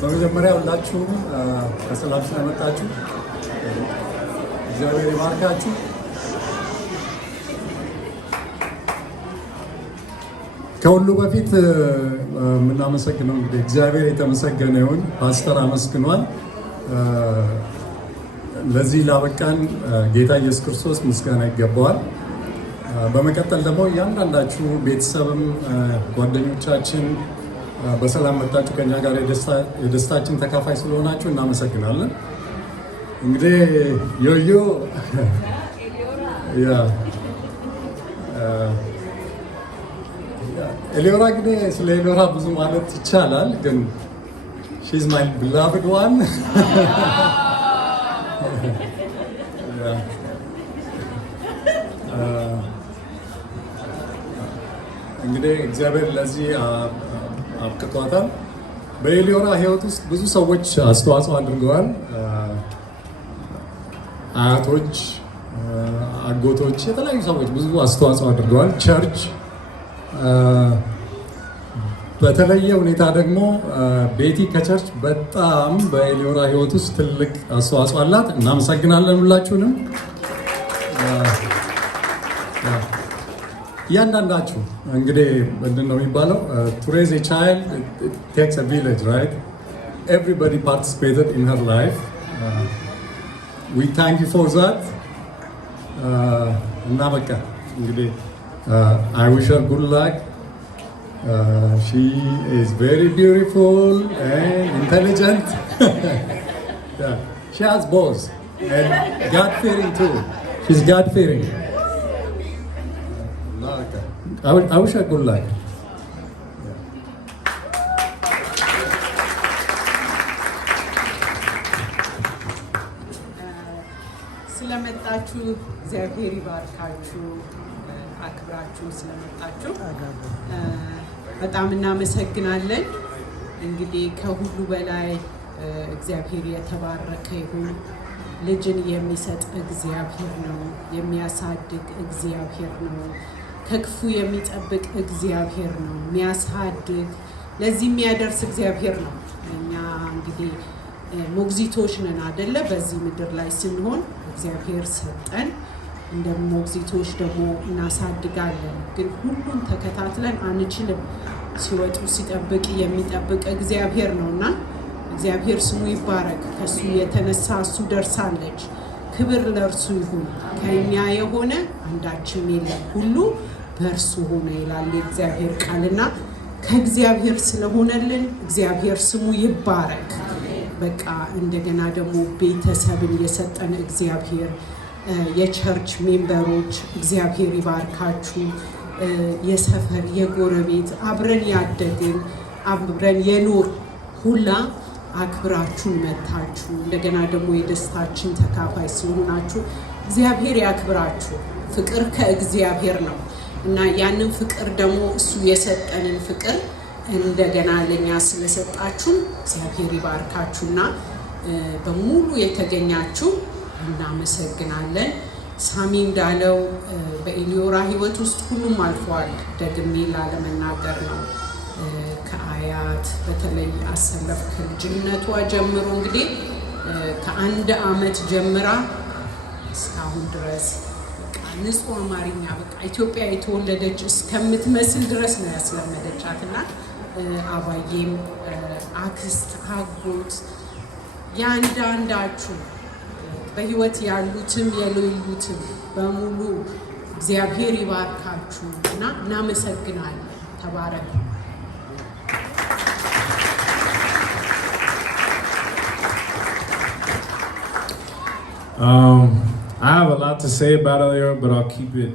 በመጀመሪያ ሁላችሁም በሰላም ስለመጣችሁ እግዚአብሔር ይባርካችሁ። ከሁሉ በፊት የምናመሰግነው እንግዲህ እግዚአብሔር የተመሰገነ ይሁን። ፓስተር አመስግኗል። ለዚህ ላበቃን ጌታ ኢየሱስ ክርስቶስ ምስጋና ይገባዋል። በመቀጠል ደግሞ እያንዳንዳችሁ ቤተሰብም ጓደኞቻችን በሰላም መጣችሁ ከኛ ጋር የደስታችን ተካፋይ ስለሆናችሁ እናመሰግናለን። እንግዲህ ዮዮ ኤሊዮራ እንግዲህ ስለ ኤሊዮራ ብዙ ማለት ይቻላል፣ ግን she's my beloved one እንግዲህ እግዚአብሔር ለዚህ አብቅቷታል። በኤሊዮራ ሕይወት ውስጥ ብዙ ሰዎች አስተዋጽኦ አድርገዋል። አያቶች፣ አጎቶች፣ የተለያዩ ሰዎች ብዙ አስተዋጽኦ አድርገዋል። ቸርች በተለየ ሁኔታ ደግሞ ቤቲ ከቸርች በጣም በኤሊዮራ ሕይወት ውስጥ ትልቅ አስተዋጽኦ አላት። እናመሰግናለን ሁላችሁንም። እያንዳንዳችሁ እንግዲህ ምንድን ነው የሚባለው? to raise a child it takes a village, right? Everybody participated in her life. We thank you for that. እና በቃ እንግዲህ I wish her good luck. She is very beautiful and intelligent. Yeah. She has both and God-fearing too. She's God-fearing. I wish her good luck. ስለመጣችሁ እግዚአብሔር ይባርካችሁ። አክብራችሁ ስለመጣችሁ በጣም እናመሰግናለን። እንግዲህ ከሁሉ በላይ እግዚአብሔር የተባረከ ይሁን። ልጅን የሚሰጥ እግዚአብሔር ነው። የሚያሳድግ እግዚአብሔር ነው። ከክፉ የሚጠብቅ እግዚአብሔር ነው። የሚያሳድግ ለዚህ የሚያደርስ እግዚአብሔር ነው። እኛ እንግዲህ ሞግዚቶች ነን አይደለ? በዚህ ምድር ላይ ስንሆን እግዚአብሔር ሰጠን። እንደ ሞግዚቶች ደግሞ እናሳድጋለን። ግን ሁሉን ተከታትለን አንችልም። ሲወጡ ሲጠብቅ የሚጠብቅ እግዚአብሔር ነውና እግዚአብሔር ስሙ ይባረክ። ከሱ የተነሳ እሱ ደርሳለች። ክብር ለእርሱ ይሁን። ከኛ የሆነ አንዳችም የለም፣ ሁሉ በእርሱ ሆነ ይላል የእግዚአብሔር ቃልና ከእግዚአብሔር ስለሆነልን እግዚአብሔር ስሙ ይባረክ። በቃ እንደገና ደግሞ ቤተሰብን የሰጠን እግዚአብሔር፣ የቸርች ሜምበሮች እግዚአብሔር ይባርካችሁ። የሰፈር የጎረቤት አብረን ያደግን አብረን የኖር ሁላ አክብራችሁን መታችሁ እንደገና ደግሞ የደስታችን ተካፋይ ስለሆናችሁ እግዚአብሔር ያክብራችሁ። ፍቅር ከእግዚአብሔር ነው እና ያንን ፍቅር ደግሞ እሱ የሰጠንን ፍቅር እንደገና ለኛ ስለሰጣችሁ እግዚአብሔር ይባርካችሁና በሙሉ የተገኛችሁ እናመሰግናለን። ሳሚ እንዳለው በኤሊዮራ ሕይወት ውስጥ ሁሉም አልፈዋል። ደግሜ ላለመናገር ነው። ከአያት በተለይ አሰለፍ ከልጅነቷ ጀምሮ እንግዲህ ከአንድ ዓመት ጀምራ እስካሁን ድረስ በቃ ንጹህ አማርኛ በቃ ኢትዮጵያ የተወለደች እስከምትመስል ድረስ ነው ያስለመደቻትና አባዬም አክስት አጎት ያንዳንዳችሁ በህይወት ያሉትም የሌሉትም በሙሉ እግዚአብሔር ይባርካችሁ እና እናመሰግናለን። ተባረኩ። I have a lot to say about Eliora, but I'll keep it,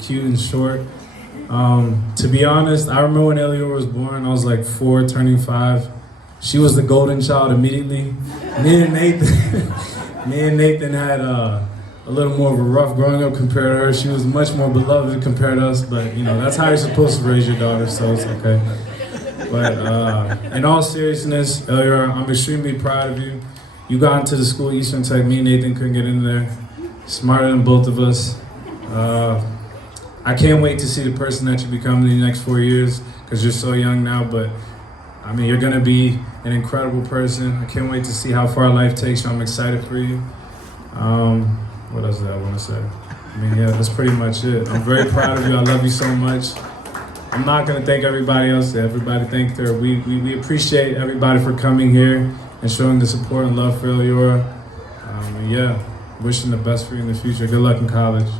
cute and short. To be honest, I remember when Eliora was born, I was like 4, turning 5. She was the golden child immediately. Me and Nathan had a little more of a rough growing up compared to her. She was much more beloved compared to us, but that's how you're supposed to raise your daughter, so it's okay. But in all seriousness, Eliora, I'm extremely proud of you. You got into the school Eastern Tech. Me and Nathan couldn't get in there. Smarter than both of us. I can't wait to see the person that you become in the next 4 years. because you're so young now, but I mean, you're gonna be an incredible person. I can't wait to see how far life takes you. I'm excited for you. What else did I want to say? I mean, yeah, that's pretty much it. I'm very proud of you. I love you so much. I'm not gonna thank everybody else. Everybody thanked her. We appreciate everybody for coming here and showing the support and love for Eliora. And yeah, wishing the best for you in the future. Good luck in college.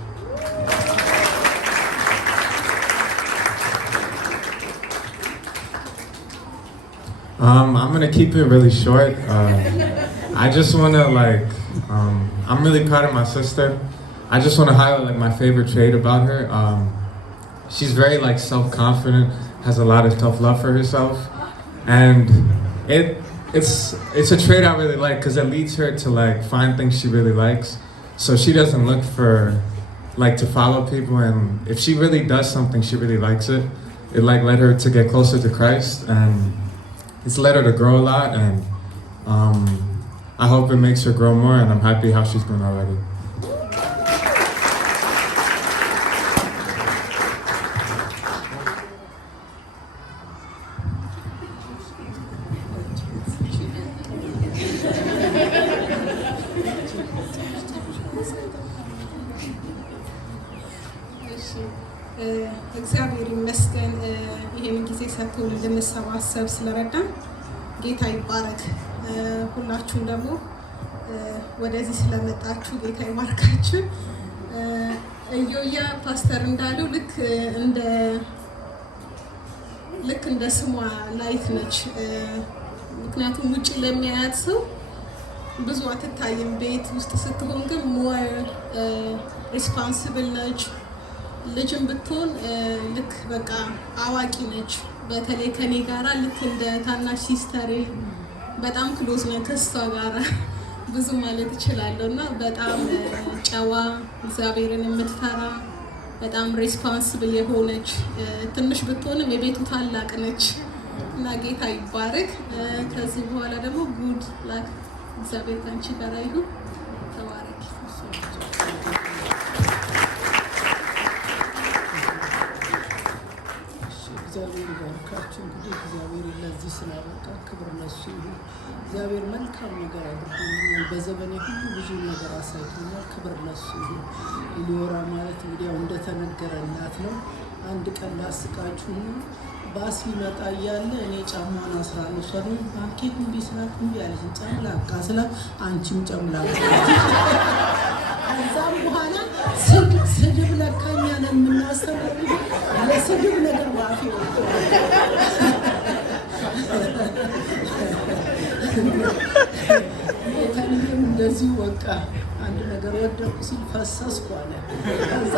I'm gonna keep it really short. I just wanna I'm really proud of my sister. I just wanna highlight like my favorite trait about her. She's very like self-confident, has a lot of tough love for herself, and it's a trait I really like because it leads her to like find things she really likes. So she doesn't look for like to follow people, and if she really does something, she really likes it. It like led her to get closer to Christ, and it's led her to grow a lot, and I hope it makes her grow more, and I'm happy how she's doing already. እግዚአብሔር ይመስገን ይሄን ጊዜ ሰጥቶን እንድንሰባሰብ ስለረዳን ጌታ ይባረክ። ሁላችሁም ደግሞ ወደዚህ ስለመጣችሁ ጌታ ይባርካችሁ። እዮያ ፓስተር እንዳለው ልክ እንደ ስሟ ላይት ነች። ምክንያቱም ውጭ ለሚያያት ሰው ብዙ አትታይም። ቤት ውስጥ ስትሆን ግን ሞር ሪስፖንሲብል ነች። ልጅም ብትሆን ልክ በቃ አዋቂ ነች። በተለይ ከኔ ጋራ ልክ እንደ ታናሽ ሲስተር በጣም ክሎዝ ነኝ ከሷ ጋራ ብዙ ማለት እችላለሁ እና በጣም ጨዋ፣ እግዚአብሔርን የምትፈራ በጣም ሪስፖንሲብል የሆነች ትንሽ ብትሆንም የቤቱ ታላቅ ነች እና ጌታ ይባረክ። ከዚህ በኋላ ደግሞ ጉድ ላክ እግዚአብሔር ካንቺ ጋር ይሁን። ተባረክ። እግዚአብሔር ይባርካችሁ። እንግዲህ እግዚአብሔር ለዚህ ስላበቃ ክብር ለሱ ይሁን። እግዚአብሔር መልካም ነገር አድርጎልኛል። በዘመኔ ሁሉ ብዙ ነገር አሳይቶኛል። ክብር ለሱ ይሁን። ኤሊዮራ ማለት እንግዲህ ያው እንደተነገረላት ነው። አንድ ቀን ላስቃችሁ ባስ ሊመጣ እያለ እኔ ጫማን አስራለሁ። እሷ ደግሞ ባንኬት እምቢ ስላት እምቢ አለች። ጨምላቃ ስላት አንቺም ጨምላቃ። ከዛም በኋላ ስድብ ለካ እኛ ነን የምናስተምር። ለስድብ ነገር ባፌ ከእንዲህም እንደዚሁ በቃ አንድ ነገር ወደቁ ሲል ፈሰስኩ አለ። ከዛ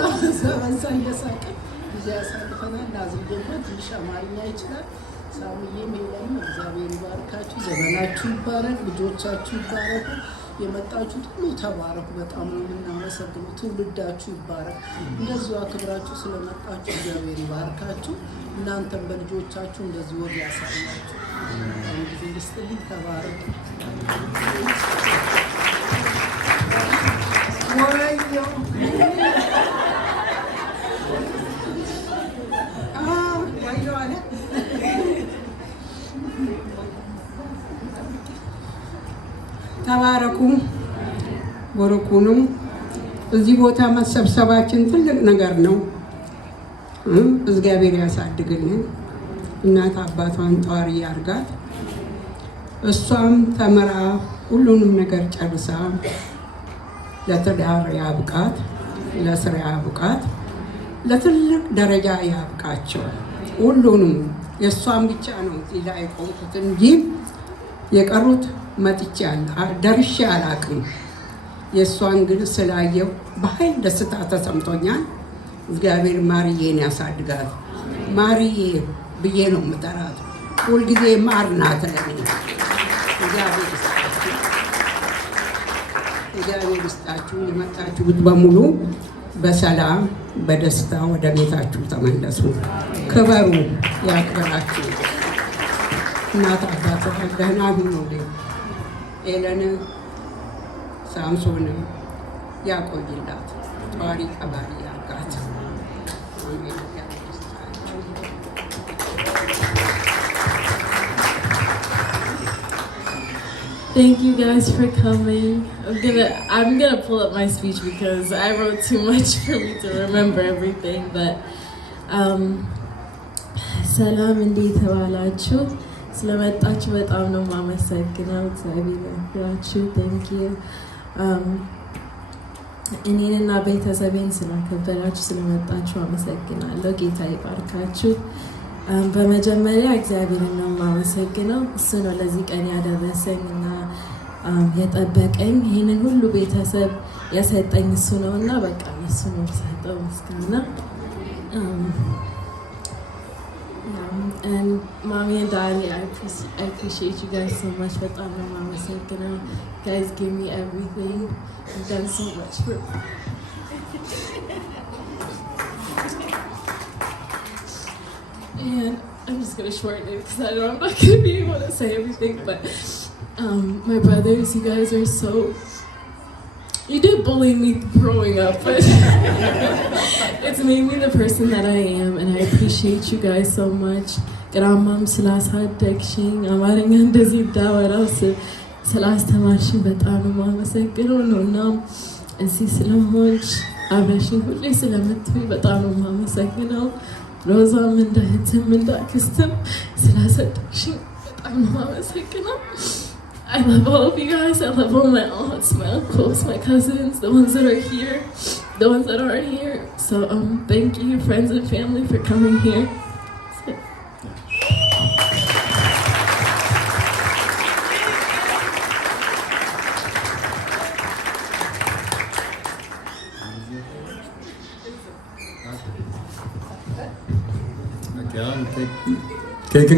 በዛ እየሳቀ ጊዜ ያሳልፈናል። ናዝሬት ትንሽ አማርኛ ይችላል። ሳሙዬም ሄለንም እግዚአብሔር ይባርካችሁ። ዘመናችሁ ይባረክ፣ ልጆቻችሁ ይባረኩ። የመጣችሁት ሁሉ ተባረኩ። በጣም ነው የምናመሰግነው። ትውልዳችሁ ይባረክ። እንደዚሁ አክብራችሁ ስለመጣችሁ እግዚአብሔር ይባርካችሁ። እናንተም በልጆቻችሁ እንደዚህ ወግ ያሳያችሁ። ጊዜ ልስጥልኝ። ተባረኩ። ተባረኩ። ወርቁኑ እዚህ ቦታ መሰብሰባችን ትልቅ ነገር ነው። እግዚአብሔር ያሳድግልን። እናት አባቷን ጧሪ ያርጋት። እሷም ተምራ ሁሉንም ነገር ጨርሳ ለትዳር ያብቃት፣ ለስራ ያብቃት፣ ለትልቅ ደረጃ ያብቃቸው። ሁሉንም የእሷም ብቻ ነው እዚህ ላይ ቆምኩት እንጂ የቀሩት መጥቼ ደርሼ አላቅም። የእሷን ግን ስላየው በኃይል ደስታ ተሰምቶኛል። እግዚአብሔር ማርዬን ያሳድጋት። ማርዬ ብዬ ነው የምጠራት። ሁልጊዜ ማር ናት ለኔ። እግዚአብሔር ይስጣችሁ። የመጣችሁት በሙሉ በሰላም በደስታ ወደ ቤታችሁ ተመለሱ። ክበሩ፣ ያክበራችሁ። እናት አባቷ ደህና ሁኑልኝ። ኤለን ሳምሶን ያቆይላት፣ ጧሪ ቀባሪ ያርጋት። Thank you guys for coming. I'm gonna pull up my speech because I wrote too much for me to remember everything. But ሰላም እንዴት ዋላችሁ? ስለመጣችሁ በጣም ነው የማመሰግነው። እግዚአብሔር ያክብራችሁ። Thank you. እኔንና ቤተሰቤን ስላከበራችሁ ስለመጣችሁ አመሰግናለሁ። ጌታ ይባርካችሁ። በመጀመሪያ እግዚአብሔርን ነው የማመሰግነው። እሱ ነው ለዚህ ቀን ያደረሰኝ እና የጠበቀኝ። ይህንን ሁሉ ቤተሰብ የሰጠኝ እሱ ነው እና በቃ እሱ ነው የምሰጠው ምስጋና። And Mommy and Daddy, I appreciate you guys so much. በጣም ነው የማመሰግነው. You guys give me everything. You've done so much for me. And I'm just gonna shorten it because I know I'm not gonna be able to say everything. But my brothers, you guys are so. You did bully me growing up, but it's made me the person that I am, and I appreciate you guys so much. Grandmam ስላሳደግሽኝ አማርኛ እንደዚህ ዳወራው ስላስተማርሽኝ በጣም ነው የማመሰግነው ነው እና እዚህ ስለሆንሽ አብረሽኝ ሁሌ ስለምትውይ በጣም ነው የማመሰግነው። ሮዛም እንደ እህትም እንደ አክስትም ስላሳደግሽኝ በጣም ነው የማመሰግነው። I love all of you guys. I love all my aunts, my uncles, my cousins, the ones that are here, the ones that aren't here. So thank you, friends and family, for coming here. Okay, I'll take cake.